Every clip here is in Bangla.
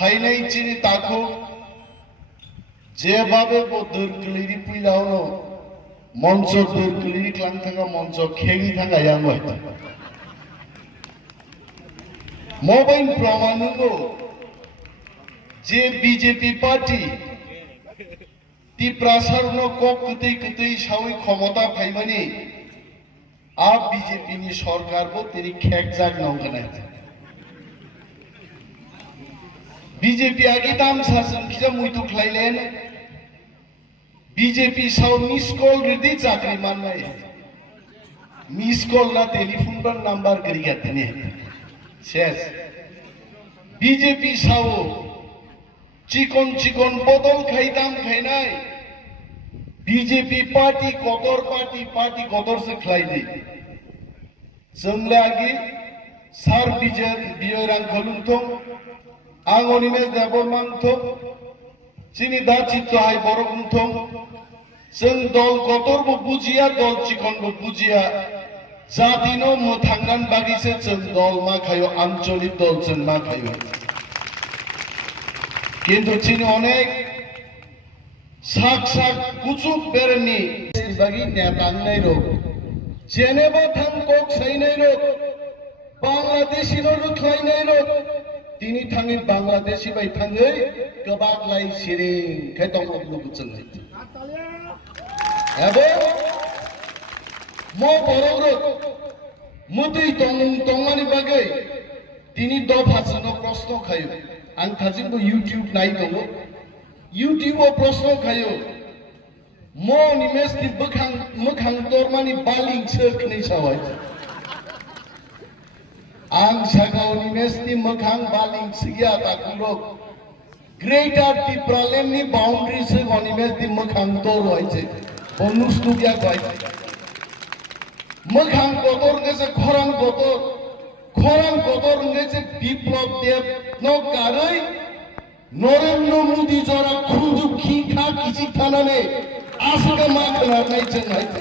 ফাইনাই চিনি তাকো যেভাবে দূরকলিরি পুইলাও মঞ্চ দূরকলিরি ক্লাং থাকা মঞ্চ খেগি থাকা ইয়াং হয়তো মোবাইল প্রমাণও যে বিজেপি পার্টি তি প্রাসারণ কক কুতৈ কুতৈ সাউই ক্ষমতা ফাইমানি আ বিজেপি নি সরকার বো তিনি খেক জাগ নংখানায় বিজেপি আগে দাম শাসন খিজা মুইতু খাইলেন বিজেপি সাউ মিস কল রেদি চাকরি মাননাই মিস কল না টেলিফোন पर নাম্বার করি গাতনে শেষ বিজেপি সাউ চিকন চিকন বদল খাইতাম খাইনাই বিজেপি পার্টি কতর से খাই দেই जोंले आगे सार बिजय रां खलुंथं आं अनिमेश देबरमानथं चिनि दा चित्तहाय बरगुंथं जों दल गतरबो बुजिया दल चिकनबो बुजिया जादिनो मोथांगान बागिसे जों दल मा खायो आंचलिक दल जों मा खायो किन्तु चिनि अनेक साक साक कुचुक बेरनि बागि नेतांनाय रग जेनेबा थांकोक साइनाय रग बांग्लादेशी रुख्लायनाय रग तिनी थाङै बांग्लादेशी बाय थाङै गोबाक लाय सिरिं खाय दंग लुगुचननाय एबो मो बरग्रक मुदै तंमानि बागै तिनी दफाजनो प्रश्न खायो आं थाजिमबो यूट्यूब नाय दङ यूट्यूब प्रश्न खायो मो निमेश नि मोखां दरमानि बालिं सोखनै सावाय आं सागाव निमेश नि मोखां बालिं सिगिया ताकुलो ग्रेटर टिप्रालेम नि बाउंड्री से निमेश नि मोखां दर होयছে अनुष्टुबिया गायছে मोखां गदर गेसे खरां गदर गेसे বিপ্লব দেব नो गारै नरेंद्र मोदी जरा खुंदु खिखा किछि थानाने आसगा मा खोनानाय जों हायते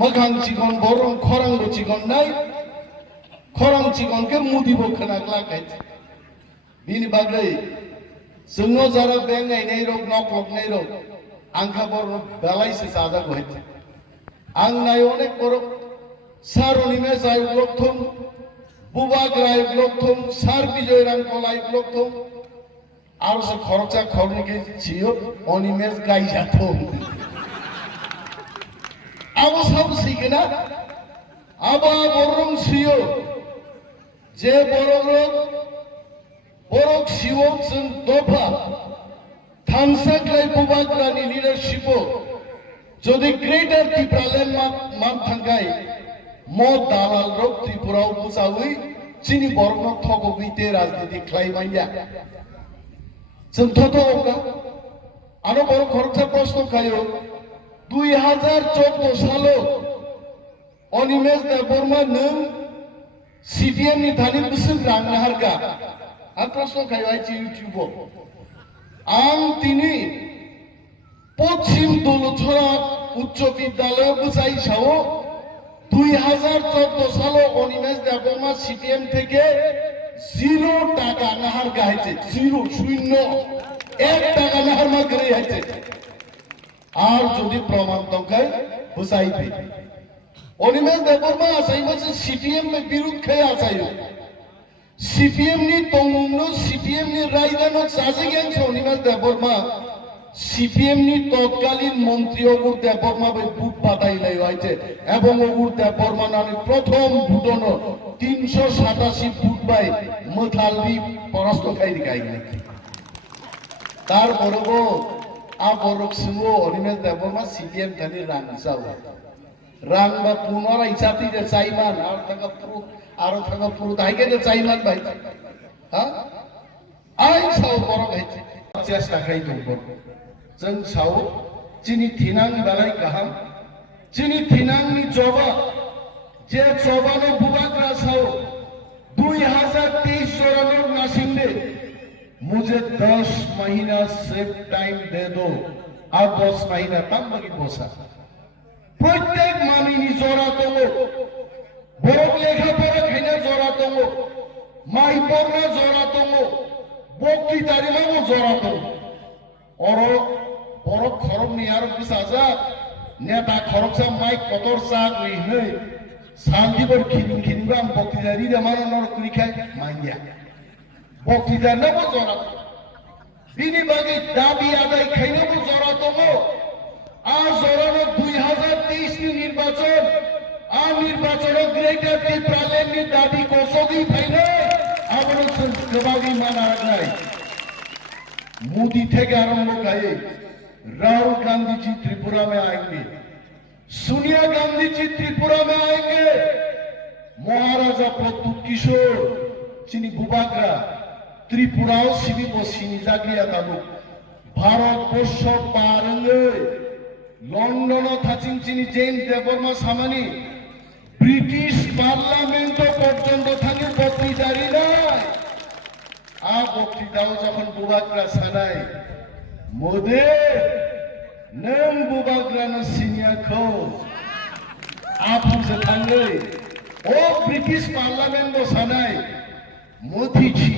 मोखां चिकन बरं खरां चिकन नाय खरां चिकन के मोदी बो खोनाग्ला गायते बिनि बागै जोंनो जरा बेंग गायनाय रग नकलकनाय रग आंखा बर बेलायसे जाजा गयते आं नाय अनेक बर सारनिमे जाय ब्लकथं बुबाग्राय ब्लकथं सार बिजय रां कलाय ब्लकथं आरो से खरचा खरनिके छियो अनिमेश गायजाथं आबो सब सिगना आबा बरं सियो जे बरक सियो जों दफा थांसाख्लाय बुबाग्रानि लिडारशिपो যদি গ্রেটার ত্রিপুরাল্যান্ড মান থাঙ্গাই ম দালাল রক ত্রিপুরাও বুঝাউই চিনি বর্ণ থগবিতে রাজনীতি খ্লাইমাইয়া जों थथ'गा आरो बड़ खरचा प्रश्न खायो 2014 सालो अनिमेश देबरमा नों सीपीएम नि थानि बोसोर रांनो हारगा आं प्रश्न खायो आइछि यूट्यूबआव आं तिनि पश्चिम दौलतछरा उच्च विद्यालय बुझाई साओ 2014 सालो अनिमेश देबरमा सीपीएम থেকে 0 টাকা নাহার গাইছে 0 শূন্য 1 টাকা নাহার মা করে আইছে আর যদি প্রমাণ দকাই বুঝাইবে অনিমেশ দেববর্মা আসাইবছে सीपीएम में विरोध খায় আসাইও सीपीएम नि तंगनो सीपीएम नि रायदानो साजेगेन अनिमेश देबबर्मा सीपीएम नि तत्कालीन मंत्री अगुर देबबर्मा बे बुट पाताइলাই হইছে এবং অগুর দেববর্মা নামে প্রথম ভুটনো 387 ফুট বাই মথালবি পরাস্ত খাই গাইলে তার বড়ব আ বড়ক সুও অনিমেশ দেববর্মা सीपीएम খানি রাং যাও রাং বা পুনরায় ইচ্ছাতি যে চাইমান আর থাকা পুরো দাইকে যে চাইমান ভাই হ্যাঁ আই সাও বড় গাইছে চেষ্টা খাই দব जों साव चिनि थिनां बालाय गाहाम चिनि थिनांनि जबा जे जबानो बुबाग्रा साव 2023 जोरानो नासिंदे मुझे 10 महीना सिर्फ टाइम दे दो और 10 महीना तक बगी बोसा प्रत्येक मामिनी जोरा दंगो बरक लेखा पढ़ा खायना जोरा दंगो মাইপরনে জরা দङ বক্তৃতারি মামো জরা দङ অর বড় খরমনি আর বিসাজা নেতা খরকসা মাই কতর সাক হই শান্তিবর খিনিং খিনিবাম বক্তৃতারি দেমানো নর কুরিখাই মাইয়া বক্তৃতা নেবো জরা বিনি বাগে দাবি আদায় খাইনেবো জরা দङ আর জরানো 2023 নি নির্বাচন আর নির্বাচন গ্রেটার ত্রিপুরাল্যান্ডের দাবি কসগি ফাইনে আমার জবাবি মানা নাই मोदी থেকে आरंभ करे राहुल गांधी जी त्रिपुरा में आएंगे सोनिया गांधी जी त्रिपुरा में आएंगे महाराजा प्रद्युत किशोर चिनी बुबाग्रा त्रिपुराओ सिबि बसिनी जागलिया दाबु भारत वर्ष पारंगे लंडन थाचिं चिनी जैन देवबर्मा सामानी ब्रिटिश पार्लामेंट पर्यন্ত थांगे बक्तृतारि নাই आ बक्तृताओ जखन बुबाग्रा सानाय मोदी नों बुबाग्रानो सिनियाखौ आफुंसो थाङै ओ ब्रिटिश पार्लामेंट सानाय मोदीजी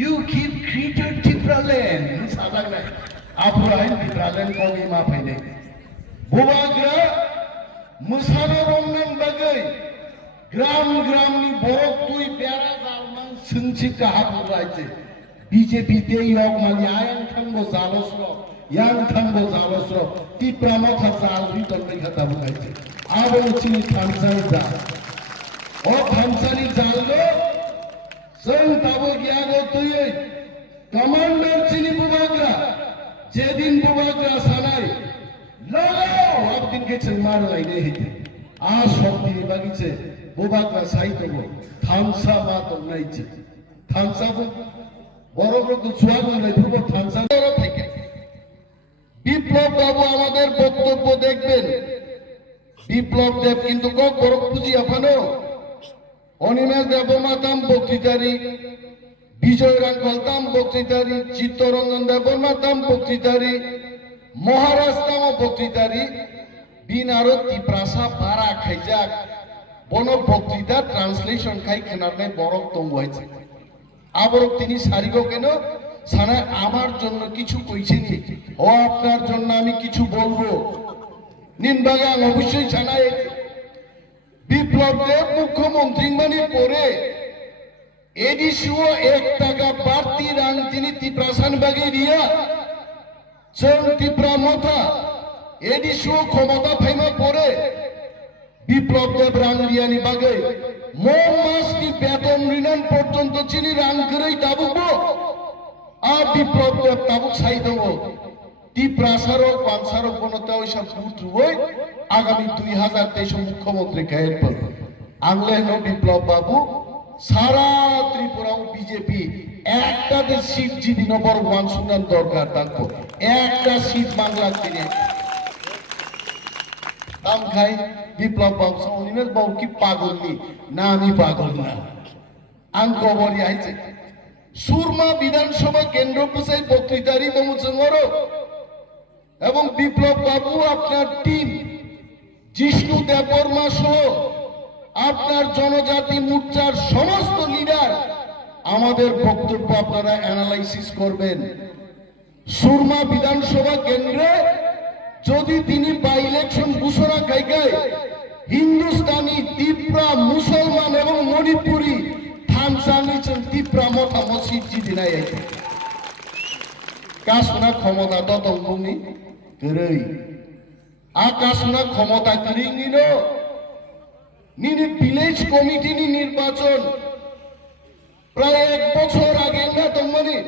you keep created Tipraland साजागनाय आफुराय Tipraland कवि मा फैदे बुबाग्रा मोसानो रंनान बागै ग्राम ग्रामनि बरक तुई बेरा जालमान सोंथि काहाबु रायजे बीजेपी दे योग मालि आयां थांगो जालस्र यां थांगो जालस्र तिप्रामा था जालरि दंनै खाताबु गायजे आबो चिनि थामसानि जा ओ थामसानि जालनो जों दाबो गियागो तुयै कमांडर चिनि बुबाग्रा जेदिन बुबाग्रा सानाय लगाओ आपदिन के चलमार लाइने हिते आ शक्ति बागिचे बुबाग्रा साइतगो थामसा मा दंनायचे थामसाबो বড় সুয়াগুলাই পূর্ব থানসা থেকে বিপ্লব বাবু আমাদের বক্তব্য দেখবেন বিপ্লব দেব কিন্তু কক বড় পুঁজি আপানো অনিমেষ দেবমাতাম বক্তৃতারি বিজয় রাঙ্গলতাম বক্তৃতারি চিত্তরঞ্জন দেবমাতাম বক্তৃতারি মহারাষ্ট্রাম বক্তৃতারি বিনারো তিপ্রাসা বারা খাইজাক বন বক্তৃতা ট্রান্সলেশন খাই খেনারনে বরক দংবাইছে আবরক তিনি সারিগো কেন সানা আমার জন্য কিছু কইছেনি ও আপনার জন্য আমি কিছু বলবো নিনবাগে আমি অবশ্যই জানাই বিপ্লব দেব মুখ্যমন্ত্রী মানে পরে এডিসিও 1 টাকা বাড়তি রাং তিনি তিপ্রাসান বাগে দিয়া চং তিপ্রা মথা এডিসিও ক্ষমতা ফাইমা পরে বিপ্লব দেব রাং রিয়ানি বাগে मोम मासनि बेतन रिनान पर्यन्त चिनि रां गरै दाबुबो आ बिप्लब देब दाबुक साइ दङ तिप्रासारो पानसारो बनताव सब बुथुवै आगामी 2023 मुख्यमंत्री गायब आंले नो बिप्लब बाबू सारा त्रिपुराও বিজেপি একটাতে সিট জিদি নম্বর 1 শুনান দরকার থাকবো একটা সিট বাংলা কিনে दाम खाई বিপ্লব বাবু অনিমেষ বাবু কি পাগল নি না আমি পাগল না আং খবরই আইছে সুরমা বিধানসভা কেন্দ্র পুসাই বক্তৃতারি দমুচঙ্গরো এবং বিপ্লব বাবু আপনার টিম জিষ্ণু দেববর্মা সহ আপনার জনজাতি মোর্চার সমস্ত লিডার আমাদের বক্তব্য আপনারা অ্যানালাইসিস করবেন সুরমা বিধানসভা কেন্দ্রে যদি তিনি বাই ইলেকশন ঘোষণা গায় হিন্দুস্তানি তিপ্রা মুসলমান এবং মণিপুরি থানসানি তিপ্রা মথা মসজিদ জিদি নাই কাশনা ক্ষমতা ততঙ্গনি গরৈ আকাশনা ক্ষমতা গরিংনিন নিনি ভিলেজ কমিটিনি নির্বাচন প্রায় 1 বছর আগে না তমনি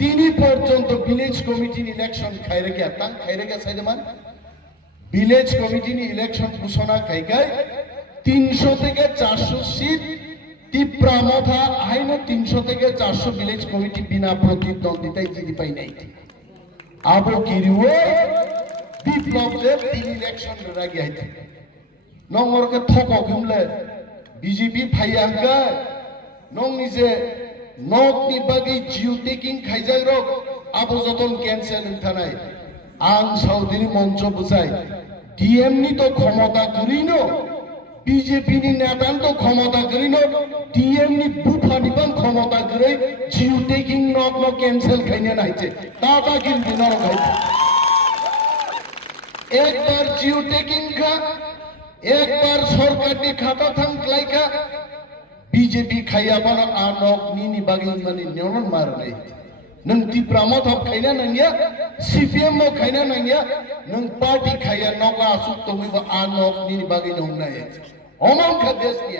তিনি পর্যন্ত ভিলেজ কমিটি ইলেকশন খাইরে কে আতাং খাইরে কে সাইদমান ভিলেজ কমিটি ইলেকশন ঘোষণা খাইগায় 300 থেকে 400 সিট তিপ্রা মথা আইনো 300 থেকে 400 ভিলেজ কমিটি বিনা প্রতিদ্বন্দ্বিতায় জিতি পাই নাই আবো কিরিও বিপ্লব দেব তিন ইলেকশন রাগি আইতে নংরকে থক ঘুমলে বিজেপি ফাইয়াঙ্গা নং নিজে नकनि बागै जिउ टेकिं खाइजाय रक आबो जतन कैंसेल थानाय आं साउदिनि मंच बुझाय डीएम नि तो क्षमता गरिनो বিজেপি নি নেতান তো ক্ষমতা করি না টিএম নি বুফানি বান ক্ষমতা করে জিও টেকিং নক ন ক্যান্সেল খাইনে নাইছে টাটা কিনবি নর খাইছে একবার জিও টেকিং খা একবার সরকারি খাতা থাং লাইকা বিজেপি খাইয়া পানো আ নক নিনি বাগি মানে নিয়ন মার নাই नों तिप्रामत हब खायना नंगिया सीपीएम मो खायना नंगिया नों पार्टी खाया नगा सुत तो आ नक नि बागै नंनाय अमन का देश की